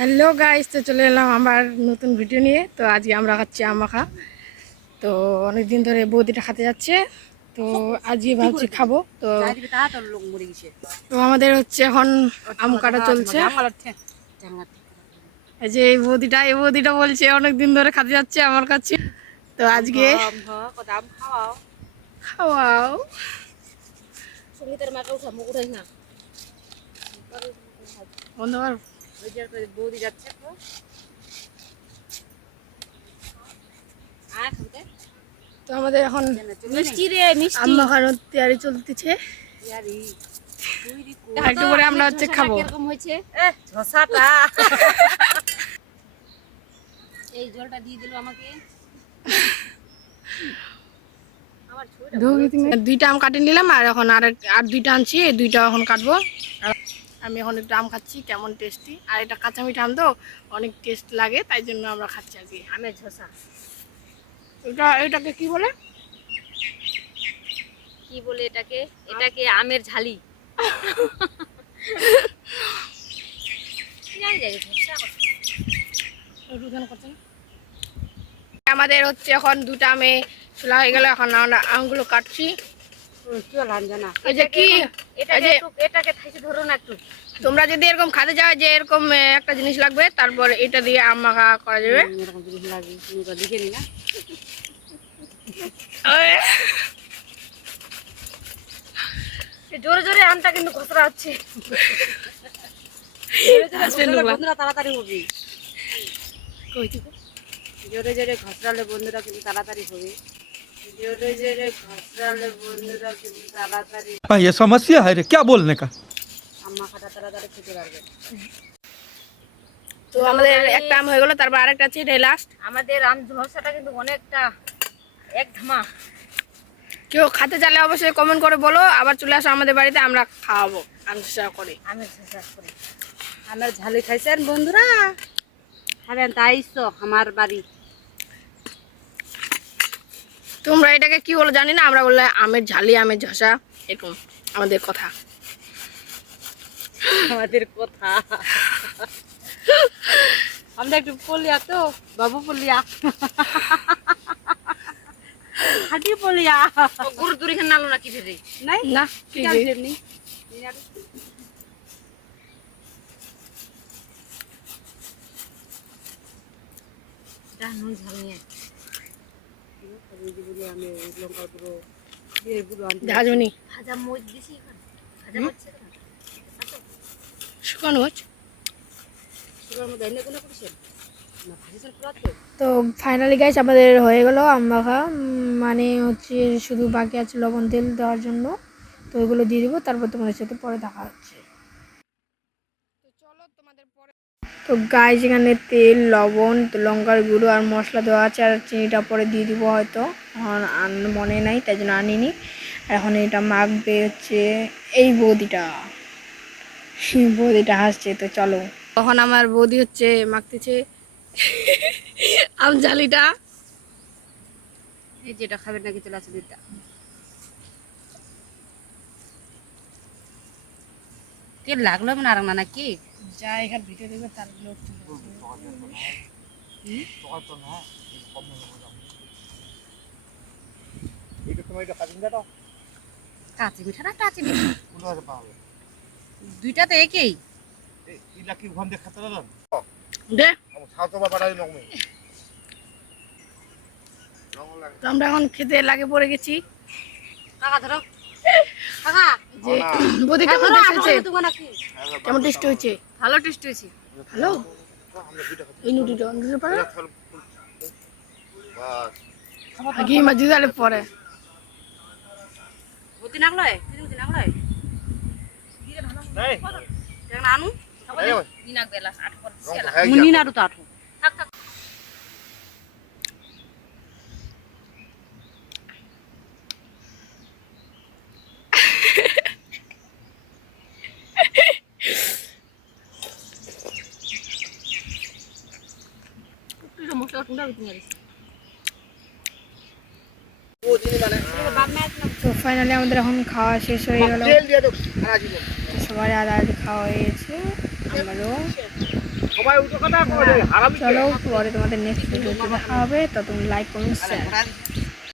Hello guys, তো চলে এলাম আমার নতুন ভিডিও নিয়ে। তো আজকে আমরা খাচ্ছি আম মাখা। তো অনেকদিন ধরে বৌদিটা খেতে যাচ্ছে, তো আজকে ভাবছি খাবো। তো তো আমাদের হচ্ছে এখন আম কাটা চলছে। এই যে এই বৌদিটা বলছে অনেকদিন ধরে খেতে যাচ্ছে আমার কাছে, তো আজকে খাওয়াও। বন্ধুবার বৌদি যাচ্ছে তো আমাদের এখন মিষ্টি রে মিষ্টি আম মাখানোর তৈরি চলতেছে। একটু পরে আমরা হচ্ছে খাবো। কিরকম হয়েছে ধসাটা এই জলটা দিয়ে দিল আমাকে। দুইটা আম কাটে নিলাম, আর এখন আর দুইটা আনছি, এই দুইটা এখন কাটবো। আর আমি এখন একটু আম খাচ্ছি, কেমন টেস্টি। আর এটা কাঁচা মিঠা আম তো অনেক টেস্ট লাগে, তাই জন্য আমরা খাচ্ছি আজকে আমের ঝসা। এটাকে কি বলে এটাকে? এটাকে আমের ঝালি। আমাদের হচ্ছে এখন দুটা আমে ছোলা হয়ে গেল, এখন আমরা আমগুলো কাটছি। এই যে কি এটাকে ধরো না একটু। তোমরা যদি এরকম খাতে যাও যে এরকম একটা জিনিস লাগবে, তারপর এটা দিয়ে আম মাখা করা যাবে। এরকম জিনিস লাগে লিখে নি না। জোরে জোরে আমটা কিন্তু ঘষরা হচ্ছে। বন্ধুরা তাড়াতাড়ি হবে। জোরে জোরে ঘষরালে বন্ধুরা কিন্তু তাড়াতাড়ি হবে। জোরে জোরে ঘষরালে বন্ধুরা কিন্তু তাড়াতাড়ি। ये समस्या है रे, क्या बोलने का। আম্মা খাটা তাড়াতাড়ি খেতে পারবে। তো আমাদের একটা আম হয়ে গেল, তারপর আরেকটা আছে, এটাই লাস্ট। আমাদের আম ঝলসাটা কিন্তু অনেকটা এক ধামা। কেউ খাতে চাইলে অবশ্যই কমেন্ট করে বলো, আবার চলে আসো আমাদের বাড়িতে, আমরা খাওয়াবো আম ঝাল করে। আমের ঝালি খাইছেন বন্ধুরা? হ্যাঁ তাই তো আমার বাড়ি। তোমরা এটাকে কি বলো জানি না, আমরা বললে আমের ঝালি, আমের ঝসা, এরকম আমাদের কথা। আমরা একটু পলিয়া তো বাবু পলিয়া হাঁটি পলিয়া গুরু দূরে নালো নাকি ভেবে নাই না কি জানি তো ফাইনালি গাইস আমাদের হয়ে গেল আম মাখা, মানে হচ্ছে শুধু বাকি আছে লবণ তেল দেওয়ার জন্য। তো ওইগুলো দিয়ে দিব, তারপর তোমাদের সাথে পরে দেখা হচ্ছে। তো গাইস এখানে তেল, লবণ, লঙ্কার গুঁড়ো আর মশলা দেওয়া আছে, আর চিনিটা পরে দিয়ে দিব হয়তো, এখন মনে নাই তাই জন্য আনিনি। আর এখন এটা মাখবে হচ্ছে এই বৌদিটা হাসছে। তো চলো, তখন আমার বৌদি হচ্ছে মাখতেছে আম জালিটা। এই যেটা খাবেন নাকি চলে আসে দিদা কে লাগলো না আর না কি যা এখানে ভিডিও দেখবে তার লোক কাঁচি মিঠা না কাঁচি মিঠা দুইটা তো একই। আমরা এখন খেতে লাগে পড়ে গেছি। কাকা ধরো কাকা যে বৌদি কেমন টেস্ট হয়েছে? কেমন টেস্ট হয়েছে? ভালো টেস্ট হয়েছে। ভালো। এই নুটিটা নুটিটা পারে আগে মাঝে দিলে পরে বুদ্ধি নাগলয় বুদ্ধি নাগলয় ধীরে ভালো নাই কেন আনু দিনাক বেলা 8 পর সেলা মুনি নাড়ু তো 8 থাক থাক মশলা কুন্ডা দিতে পারিস। তো ফাইনালি আমাদের এখন খাওয়া শেষ হয়ে গেল, সবাই আলাদা খাওয়া হয়ে গেছে। আমারও চলো পরে তোমাদের নেক্সট ভিডিওতে দেখা হবে, ততক্ষণ লাইক কমেন্ট শেয়ার।